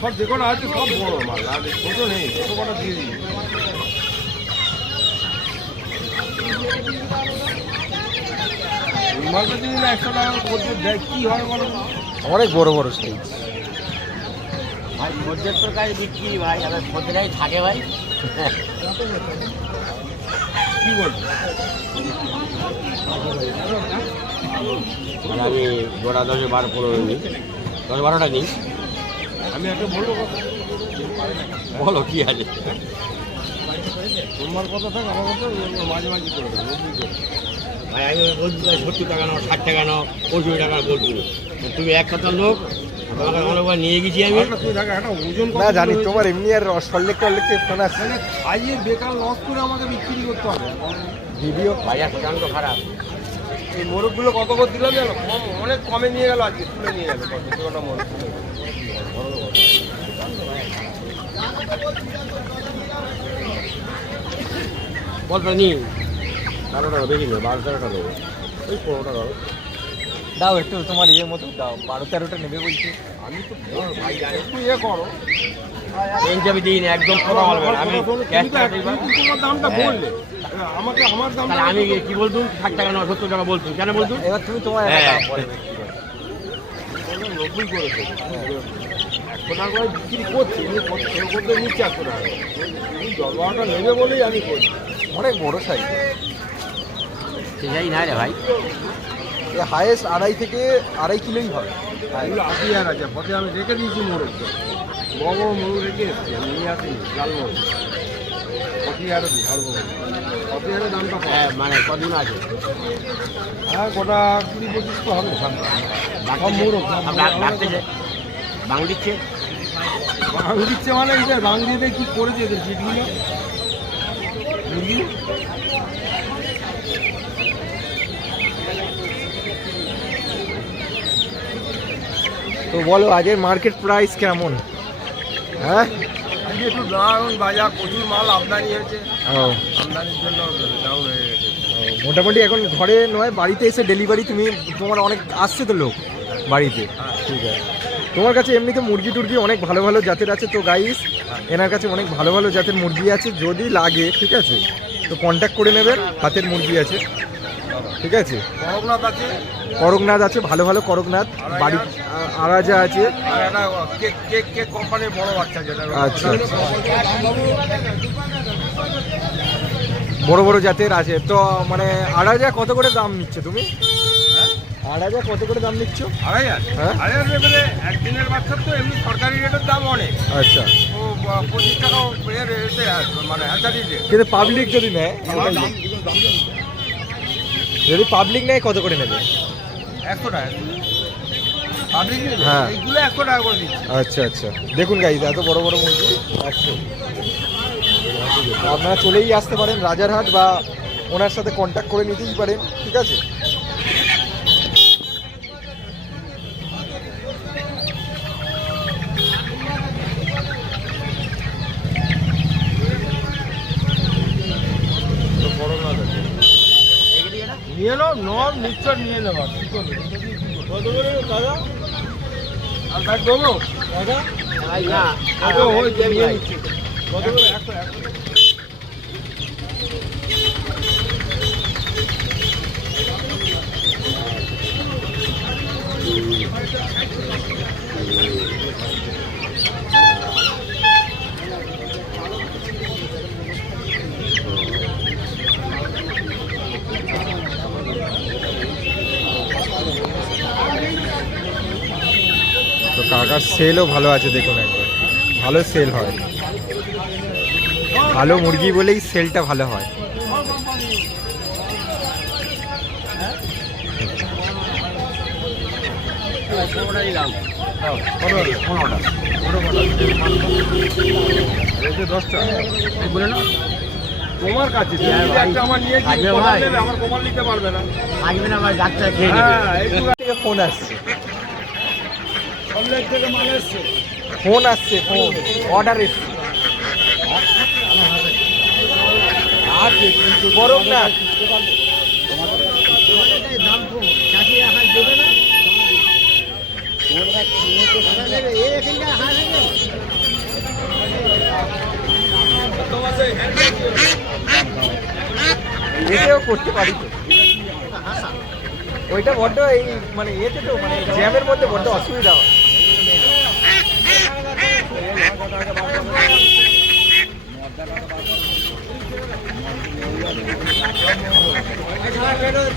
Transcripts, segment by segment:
সব যে কটা আছে সব বড় মাল। আর ছোট নেই ছোট কটা দিয়ে দিই। মালটা যদি একশো টাকা করতে দেয়। কি হয় বলো অনেক বড় বড় সাইজ ভাই মধ্যের তরকারি বিক্রি ভাই। আবার মধ্যেটাই থাকে ভাই। কি আর আমি গোটা দশে বারো পনেরো নিই দশ বারোটা নিই আমি একটা বলব বলো কি আছে? তোমার কথা থাক আমার কথা মাঝে মাঝে করে দেবো ভাই আমি বলছি সত্তর টাকা নাও ষাট টাকা নাও পঁয়ষট্টি টাকা বলছি। তুমি এক কথা লোক নিয়ে গেছি আমি না জানি তোমার এমনি আর সল্লেক টল্লেকতে ফোন আসছে খাইয়ে বেকার লস করে আমাকে বিক্রি করতে হবে ভিডিও বাজার প্রচণ্ড খারাপ। এই মোরগগুলো কত করে দিলাম জানো? অনেক কমে নিয়ে গেল আজকে তুলে নিয়ে যাবে কত মোরগ গেলো। বলটা নিই বারো টাকা বেশি নেই বারো টাকা দেবো। ওই পনেরো টাকা। দাও একটু তোমার ইয়ের মতো দাও বারো তেরোটা নেবে বলছি। আমি তো ভাই একটু ইয়ে করো। রেঞ্জ আমি দিই না একদম কথা বলবে আমি তোমার দামটা হ্যাঁ। বললে। আমাকে আমার দামটা তাহলে আমি কি বলতুম? ষাট টাকা নয় সত্তর টাকা বলতুম। কেন বলতুম? এবার তুমি তোমার একটা হ্যাঁ। বলে নব্বই করেছে। একশো টাকা করে বিক্রি করছি কেউ করতে নিচ্ছে একশো টাকা করে। তুমি দশ নেবে বলেই আমি করছি। অনেক বড় সাইজ। সেটাই না রে ভাই। হায়েস্ট আড়াই থেকে আড়াই কিলোই হবে এগুলো আশি হাজার আছে পথে আমি রেখে দিয়েছি মোরগ তো বড় বড় মোরগ রেখে এসেছি আমি নিয়ে আসিনি লাল পঁচিশ হাজার দিই আর পঁচিশ হাজার দামটা হ্যাঁ, মানে কদিন আছে হ্যাঁ গোটা কুড়ি পঁচিশ তো হবে সব সব মোরগ সব সব মোরগ। ডাক- বাং দিচ্ছে বাং দিচ্ছে মানে এটা বাং দিয়ে দিয়ে কি করেছে এদের চিটগুলো তো বলো আজের মার্কেট প্রাইস কেমন? হ্যাঁ? আজকে একটু দারুণ বাজার প্রচুর মাল আমদানি হয়েছে। ও। আমদানির জন্য ডাউন হয়ে গেছে। মোটামুটি এখন ঘরে নয় বাড়িতে এসে ডেলিভারি তুমি তোমার অনেক আসছে তো লোক বাড়িতে। ঠিক আছে। তোমার কাছে এমনিতে মুরগি টুরগি অনেক ভালো ভালো জাতের আছে তো গাইস এনার কাছে অনেক ভালো ভালো জাতের মুরগি আছে যদি লাগে ঠিক আছে? তো কন্ট্যাক্ট করে নেবেন হাতের মুরগি আছে। ঠিক আছে? করকনাথ আছে। করকনাথ আছে ভালো ভালো করকনাথ। বাড়ি আরাজা আছে। আচ্ছা, আচ্ছা। বড় বড় জাতের আছে। তো মানে আড়াজা কত করে দাম নিচ্ছ তুমি? হ্যাঁ? কত করে দাম নিচ্ছ? আড়াই হাজার। হ্যাঁ? একদিনের বাচ্চার তো এমনি সরকারি রেটের দাম অনেক। আচ্ছা। ও পঁচিশ টাকা মানে কিন্তু পাবলিক যদি নেয় যদি পাবলিক নেয় কত করে নেবে? একশো টাকা। পাবলিক হ্যাঁ। এইগুলো একশো টাকা করে দিচ্ছি। আচ্ছা আচ্ছা। দেখুন গাইজ এত বড় বড় মন্দির একশো। আপনারা চলেই আসতে পারেন রাজারহাট বা ওনার সাথে কন্ট্যাক্ট করে নিতেই পারেন ঠিক আছে নিয়ে নাও নর মিক্সচার নিয়ে নেবা। কি করবে? কত করে দাদা আর ব্যাগ দেবো? দাদা না হয়ে নিয়ে নিচ্ছি কত করে একশো একশো তো কাকার সেলও ভালো আছে দেখুন একবার। ভালো সেল হয়। ভালো মুরগি বলেই সেলটা ভালো হয়। তোমার কাছে। আমার আমার কমাল নিতে পারবে না। আসবে না ভাই ডাক্তার খেয়ে নেবে। হ্যাঁ ফোন আসছে। থেকে ফোন আসছে ফোন। অর্ডার এসছে। কিন্তু না। দাম দেবে এটাও করতে পারি ওইটা বড্ড এই মানে এতে তো মানে জ্যামের মধ্যে বড্ড অসুবিধা হয়।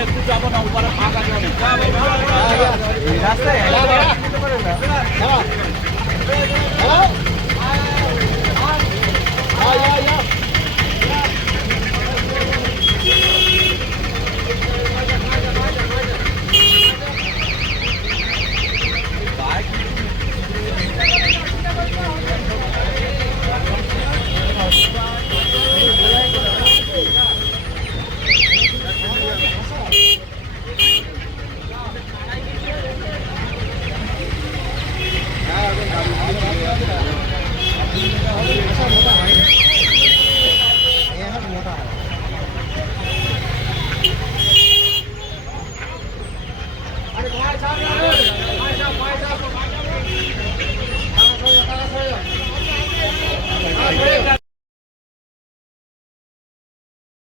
আসতে যাব না